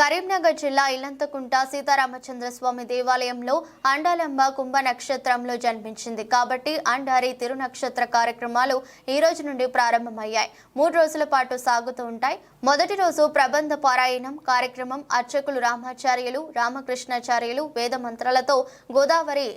కరీంనగర్ జిల్లా ఇల్లంతకుంట సీతారామచంద్ర స్వామి దేవాలయంలో అండాలంబ కుంభ నక్షత్రంలో జన్మించింది. కాబట్టి అండారి తిరునక్షత్ర కార్యక్రమాలు ఈ రోజు నుండి ప్రారంభమయ్యాయి. మూడు రోజుల పాటు సాగుతూ ఉంటాయి. మొదటి రోజు ప్రబంధ పారాయణం కార్యక్రమం అర్చకులు రామాచార్యులు రామకృష్ణాచార్యులు వేద మంత్రాలతో గోదావరి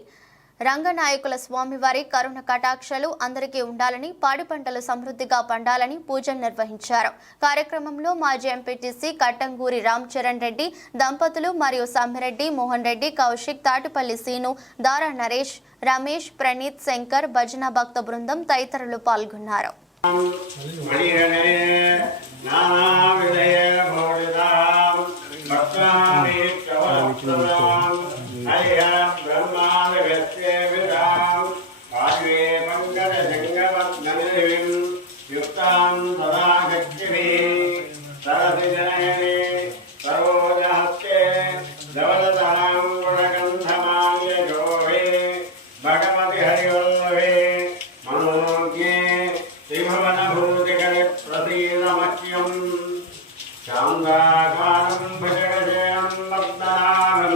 రంగనాయకుల స్వామివారి కరుణ కటాక్షలు అందరికీ ఉండాలని పాడి పంటలు సమృద్ధిగా పండాలని పూజలు నిర్వహించారు. కార్యక్రమంలో మాజీ ఎంపీటీసీ కట్టంగూరి రామ్ చరణ్ రెడ్డి దంపతులు మరియు సమ్మిరెడ్డి మోహన్ రెడ్డి కౌశిక్ తాటిపల్లి సీను దారా నరేష్ రమేష్ ప్రణీత్ శంకర్ భజన భక్త బృందం తదితరులు పాల్గొన్నారు. భక్తామీక్షవత్సలాం హరిహ బ్రహ్మావిగస్యేవిదాం పార్వే పంకజంగవద్గనిధిం యుక్తాం సదా శక్తిభిः సరసి జనయనే సరోజహస్తే ధవలతరాం గుణగంధమాల్యజోభే భగవతి హరివల్లభే మనోజ్ఞే త్రిభువనభూతికరి ప్రసీదమఖ్యం శాంగాకారం భజగజయం పద్మనాభం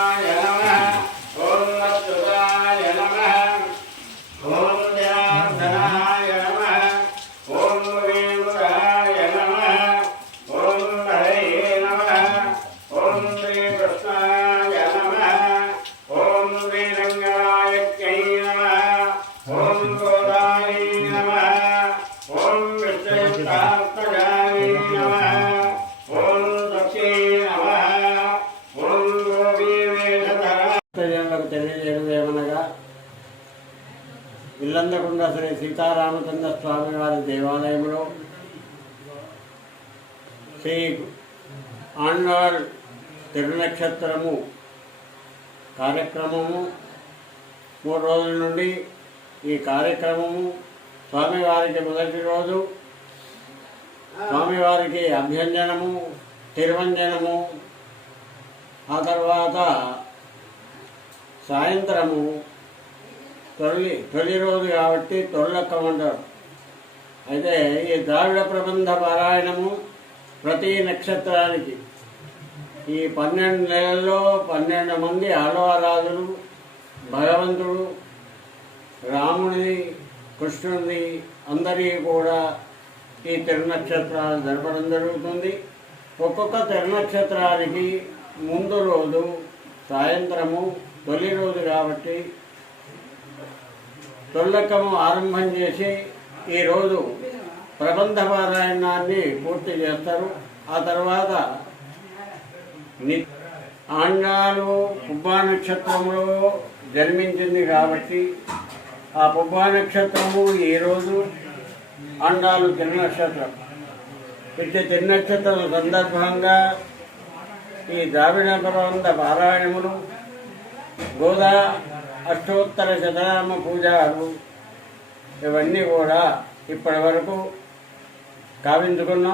తెలియజేయడం ఏమనగా ఇల్లందకుండ శ్రీ సీతారామచంద్ర స్వామి వారి దేవాలయంలో శ్రీ ఆండాళ్ తిరునక్షత్రము కార్యక్రమము మూడు రోజుల నుండి ఈ కార్యక్రమము స్వామివారికి మొదటి రోజు స్వామివారికి అభ్యంజనము తిరువంజనము ఆ తర్వాత సాయంత్రము తొలి తొలి రోజు కాబట్టి తొలక్కం అయితే ఈ ద్రావిడ ప్రబంధ పారాయణము ప్రతి నక్షత్రానికి. ఈ పన్నెండు నెలల్లో పన్నెండు మంది ఆడవారాధులు భగవంతుడు రాముడిది కృష్ణుడిది అందరికీ కూడా ఈ తిరునక్షత్రాలు జరపడం జరుగుతుంది. ఒక్కొక్క తిరునక్షత్రానికి ముందు రోజు సాయంత్రము తొలి రోజు కాబట్టి తొల్లకము ఆరంభం చేసి ఈరోజు ప్రబంధ పారాయణాన్ని పూర్తి చేస్తారు. ఆ తర్వాత ని ఆండాలు పుబ్బా నక్షత్రంలో జన్మించింది కాబట్టి ఆ పుబ్బా నక్షత్రము ఈరోజు ఆండాలు తిరునక్షత్రం ఇట్టి తిరునక్షత్రం సందర్భంగా ఈ ద్రావిడ ప్రబంధ పారాయణములు గోదా అష్టోత్తర శతనామ పూజలు ఇవన్నీ కూడా ఇప్పటి వరకు కావించుకున్నాం.